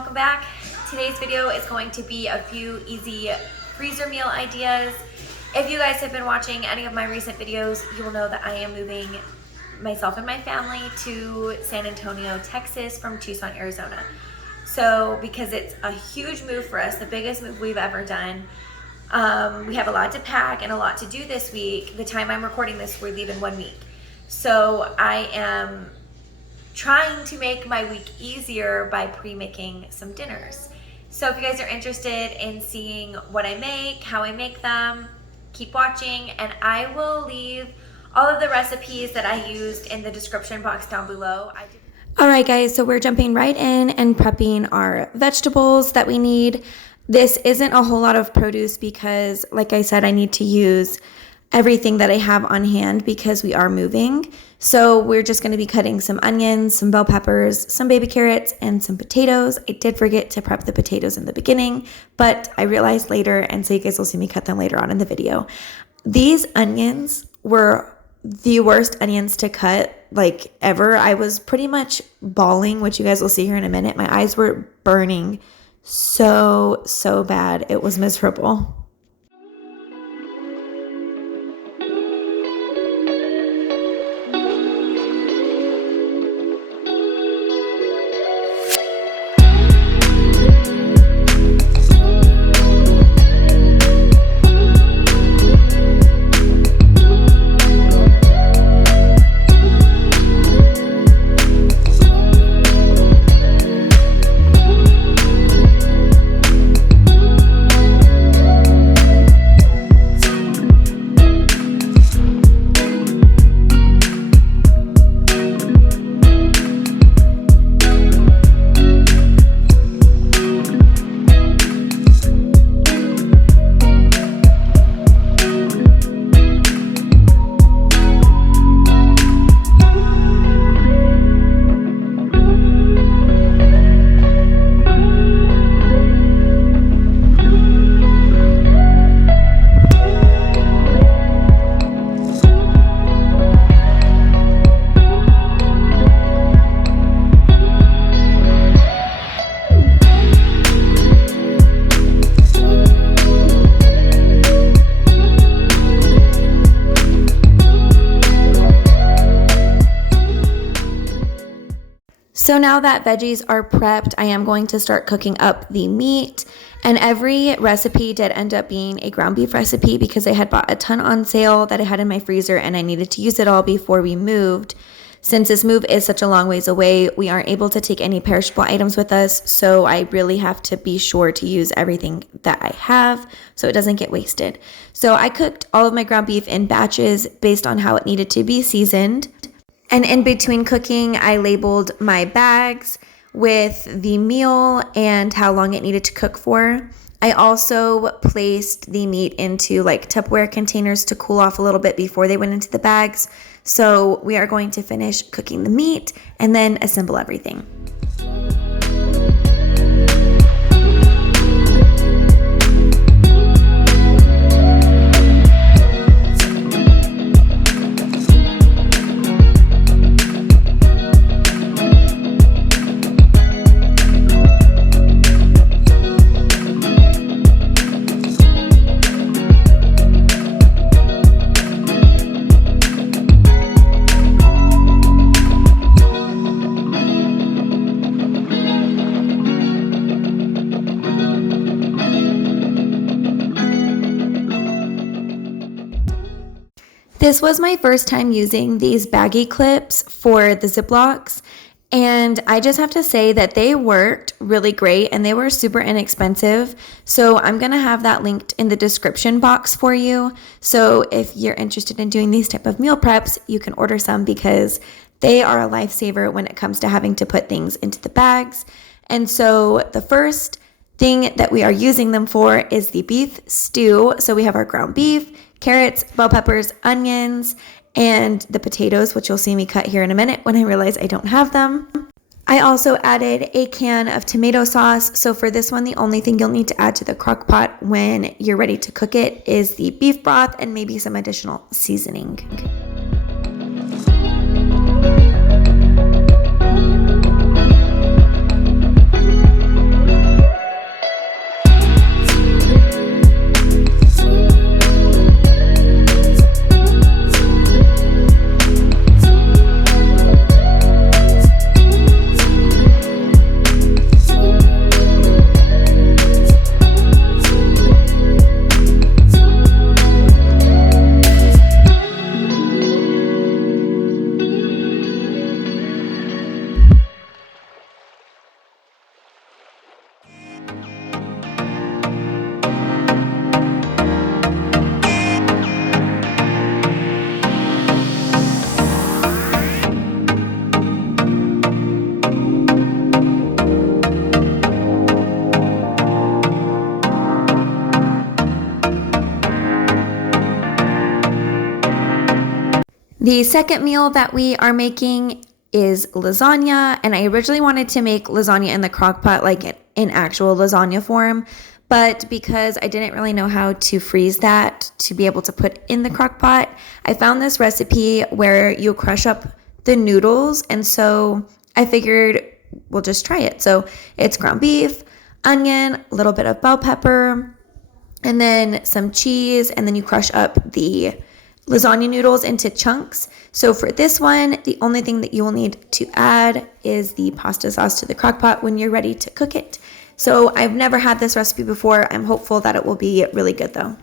welcome back. Today's video is going to be a few easy freezer meal ideas. If you guys have been watching any of my recent videos, you will know that I am moving myself and my family to San Antonio, Texas from Tucson, Arizona. So because it's a huge move for us, the biggest move we've ever done, we have a lot to pack and a lot to do this week. The time I'm recording this, we're leaving 1 week. So I am trying to make my week easier by pre-making some dinners. So if you guys are interested in seeing what I make, how I make them, keep watching, and I will leave all of the recipes that I used in the description box down below. All right, guys, so we're jumping right in and prepping our vegetables that we need. This isn't a whole lot of produce because, like I said, I need to use everything that I have on hand because we are moving. So we're just going to be cutting some onions, some bell peppers, some baby carrots, and some potatoes. I did forget to prep the potatoes in the beginning, but I realized later, and so you guys will see me cut them later on in the video. These onions were the worst onions to cut like ever. I was pretty much bawling, which you guys will see here in a minute. My eyes were burning so bad. It was miserable. So now that veggies are prepped, I am going to start cooking up the meat. And every recipe did end up being a ground beef recipe because I had bought a ton on sale that I had in my freezer and I needed to use it all before we moved. Since this move is such a long ways away, we aren't able to take any perishable items with us. So I really have to be sure to use everything that I have so it doesn't get wasted. So I cooked all of my ground beef in batches based on how it needed to be seasoned. And in between cooking, I labeled my bags with the meal and how long it needed to cook for. I also placed the meat into like Tupperware containers to cool off a little bit before they went into the bags. So we are going to finish cooking the meat and then assemble everything. This was my first time using these baggie clips for the Ziplocs, and I just have to say that they worked really great and they were super inexpensive. So I'm going to have that linked in the description box for you. So if you're interested in doing these type of meal preps, you can order some because they are a lifesaver when it comes to having to put things into the bags. And so the first thing that we are using them for is the beef stew. So we have our ground beef, carrots, bell peppers, onions, and the potatoes, which you'll see me cut here in a minute when I realize I don't have them. I also added a can of tomato sauce. So for this one, the only thing you'll need to add to the crock pot when you're ready to cook it is the beef broth and maybe some additional seasoning. The second meal that we are making is lasagna, and I originally wanted to make lasagna in the crock pot, like in actual lasagna form, but because I didn't really know how to freeze that to be able to put in the crock pot, I found this recipe where you crush up the noodles, and so I figured we'll just try it. So it's ground beef, onion, a little bit of bell pepper, and then some cheese, and then you crush up the lasagna noodles into chunks. So for this one, the only thing that you will need to add is the pasta sauce to the crock pot when you're ready to cook it. So I've never had this recipe before. I'm hopeful that it will be really good though.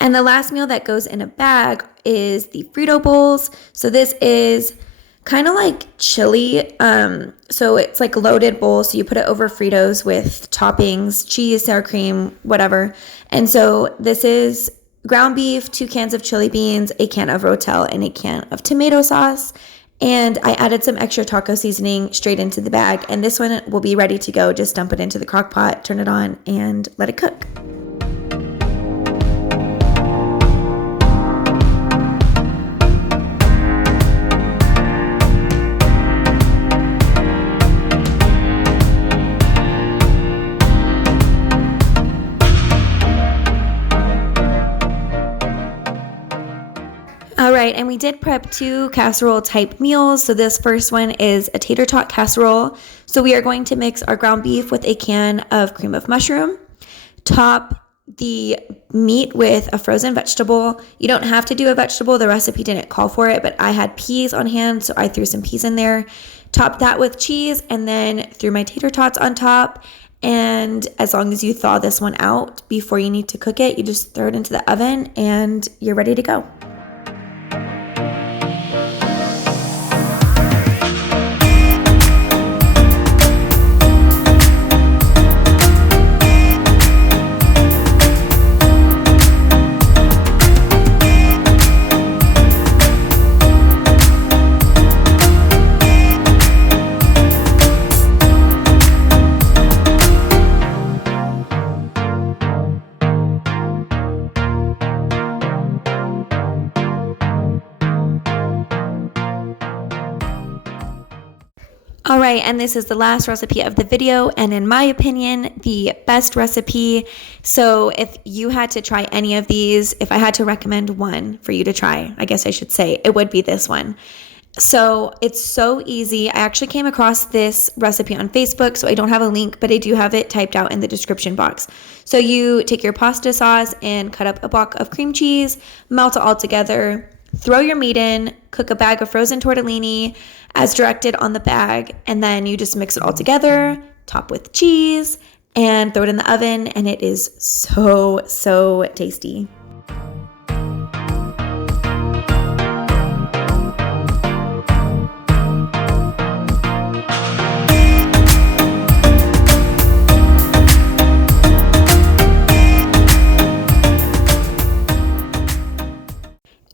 And the last meal that goes in a bag is the Frito bowls. So this is kind of like chili. So it's like a loaded bowl. So you put it over Fritos with toppings, cheese, sour cream, whatever. And so this is ground beef, 2 cans of chili beans, a can of Rotel, and a can of tomato sauce. And I added some extra taco seasoning straight into the bag. And this one will be ready to go. Just dump it into the crock pot, turn it on, and let it cook. All right, and we did prep 2 casserole type meals. So this first one is a tater tot casserole. So we are going to mix our ground beef with a can of cream of mushroom, top the meat with a frozen vegetable. You don't have to do a vegetable. The recipe didn't call for it, but I had peas on hand, so I threw some peas in there. Top that with cheese, and then threw my tater tots on top. And as long as you thaw this one out before you need to cook it, you just throw it into the oven and you're ready to go. All right, and this is the last recipe of the video, and in my opinion, the best recipe. So if you had to try any of these, if I had to recommend one for you to try, I guess I should say, it would be this one. So it's so easy. I actually came across this recipe on Facebook, so I don't have a link, but I do have it typed out in the description box. So you take your pasta sauce and cut up a block of cream cheese, melt it all together, throw your meat in, cook a bag of frozen tortellini as directed on the bag, and then you just mix it all together, top with cheese, and throw it in the oven, and it is so tasty.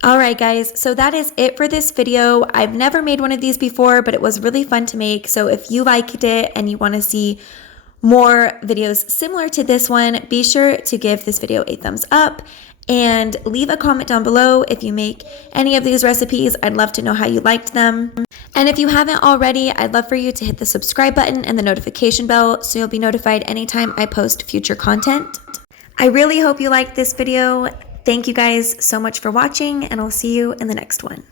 Alright guys, so that is it for this video. I've never made one of these before, but it was really fun to make. So if you liked it and you want to see more videos similar to this one, be sure to give this video a thumbs up and leave a comment down below if you make any of these recipes. I'd love to know how you liked them. And if you haven't already, I'd love for you to hit the subscribe button and the notification bell so you'll be notified anytime I post future content. I really hope you liked this video. Thank you guys so much for watching, and I'll see you in the next one.